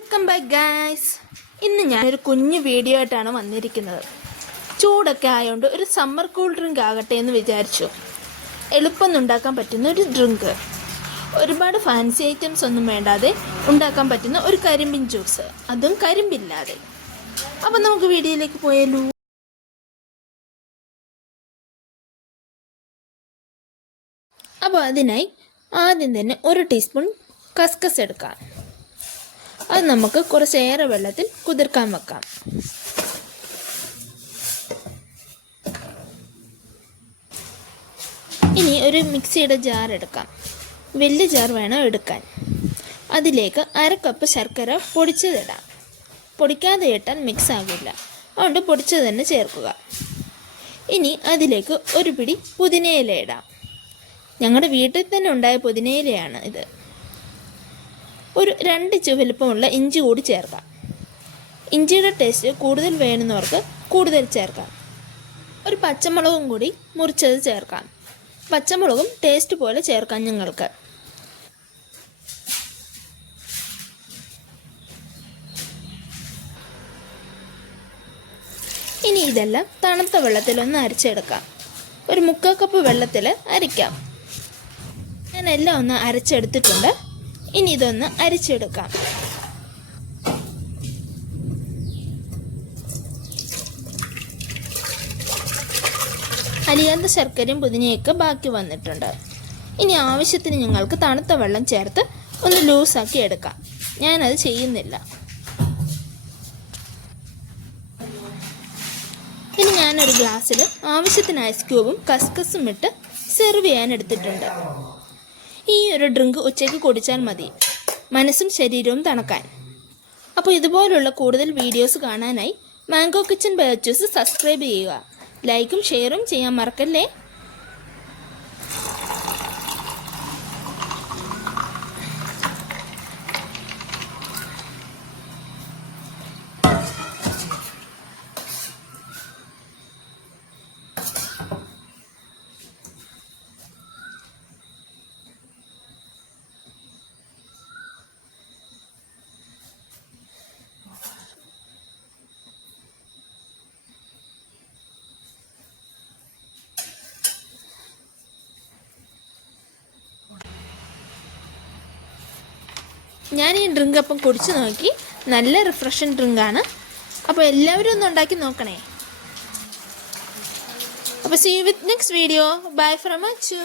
Welcome back guys. ഇന്ന് ഞാനൊരു കുഞ്ഞു വീഡിയോ ആയിട്ടാണ് വന്നിരിക്കുന്നത്. ചൂടൊക്കെ ആയതുകൊണ്ട് ഒരു സമ്മർ കൂൾ ഡ്രിങ്ക് ആകട്ടെ എന്ന് വിചാരിച്ചു. എളുപ്പം ഉണ്ടാക്കാൻ പറ്റുന്ന ഒരു ഡ്രിങ്ക്, ഒരുപാട് ഫാൻസി ഐറ്റംസ് ഒന്നും വേണ്ടാതെ ഉണ്ടാക്കാൻ പറ്റുന്ന ഒരു കരിമ്പിൻ ജ്യൂസ്, അതും കരിമ്പില്ലാതെ. അപ്പം നമുക്ക് വീഡിയോയിലേക്ക് പോയാലോ. അപ്പോൾ അതിനായി ആദ്യം തന്നെ 1 ടീസ്പൂൺ കസ്കസ് എടുക്കാം. അത് നമുക്ക് കുറച്ചേറെ വെള്ളത്തിൽ കുതിർക്കാൻ വെക്കാം. ഇനി ഒരു മിക്സിയുടെ ജാർ എടുക്കാം. വലിയ ജാർ വേണം എടുക്കാൻ. അതിലേക്ക് 1/2 കപ്പ് ശർക്കര പൊടിച്ചതിടാം. പൊടിക്കാതെ ഇട്ടാൽ മിക്സ് ആകില്ല, അതുകൊണ്ട് പൊടിച്ചത് തന്നെ ചേർക്കുക. ഇനി അതിലേക്ക് ഒരു പിടി പുതിനയില ഇടാം. ഞങ്ങളുടെ വീട്ടിൽ തന്നെ ഉണ്ടായ പുതിനയിലയാണ് ഇത്. ഒരു 2 ഇഞ്ച് വലുപ്പമുള്ള ഇഞ്ചി കൂടി ചേർക്കാം. ഇഞ്ചിയുടെ ടേസ്റ്റ് കൂടുതൽ വേണമെന്നവർക്ക് കൂടുതൽ ചേർക്കാം. ഒരു പച്ചമുളകും കൂടി മുറിച്ചത് ചേർക്കാം. പച്ചമുളകും ടേസ്റ്റ് പോലെ ചേർക്കാം ഞങ്ങൾക്ക്. ഇനി ഇതെല്ലാം തണുത്ത വെള്ളത്തിലൊന്ന് അരച്ചെടുക്കാം. ഒരു 3/4 കപ്പ് വെള്ളത്തിൽ അരയ്ക്കാം. ഞാൻ എല്ലാം ഒന്ന് അരച്ചെടുത്തിട്ടുണ്ട്. ഇനി ഇതൊന്ന് അരിച്ചെടുക്കാം. അലിയാത്ത ശർക്കരയും പുതിനയൊക്കെ ബാക്കി വന്നിട്ടുണ്ട്. ഇനി ആവശ്യത്തിന് നിങ്ങൾക്ക് തണുത്ത വെള്ളം ചേർത്ത് ഒന്ന് ലൂസാക്കി എടുക്കാം. ഞാനത് ചെയ്യുന്നില്ല. ഇനി ഞാനൊരു ഗ്ലാസ്സിൽ ആവശ്യത്തിന് ഐസ് ക്യൂബും കസ്കസും ഇട്ട് സെർവ് ചെയ്യാൻ എടുത്തിട്ടുണ്ട്. ഈ ഒരു ഡ്രിങ്ക് ഉച്ചയ്ക്ക് കുടിച്ചാൽ മതി, മനസ്സും ശരീരവും തണുക്കാൻ. അപ്പോൾ ഇതുപോലുള്ള കൂടുതൽ വീഡിയോസ് കാണാനായി mango kitchen by Achus subscribe ചെയ്യുക. ലൈക്കും ഷെയറും ചെയ്യാൻ മറക്കല്ലേ. ഞാൻ ഈ ഡ്രിങ്ക് അപ്പം കുടിച്ച് നോക്കി, നല്ല റിഫ്രഷിങ് ഡ്രിങ്കാണ്. അപ്പോൾ എല്ലാവരും ഒന്ന് ഉണ്ടാക്കി നോക്കണേ. അപ്പോൾ see you with next video. Bye from Achu.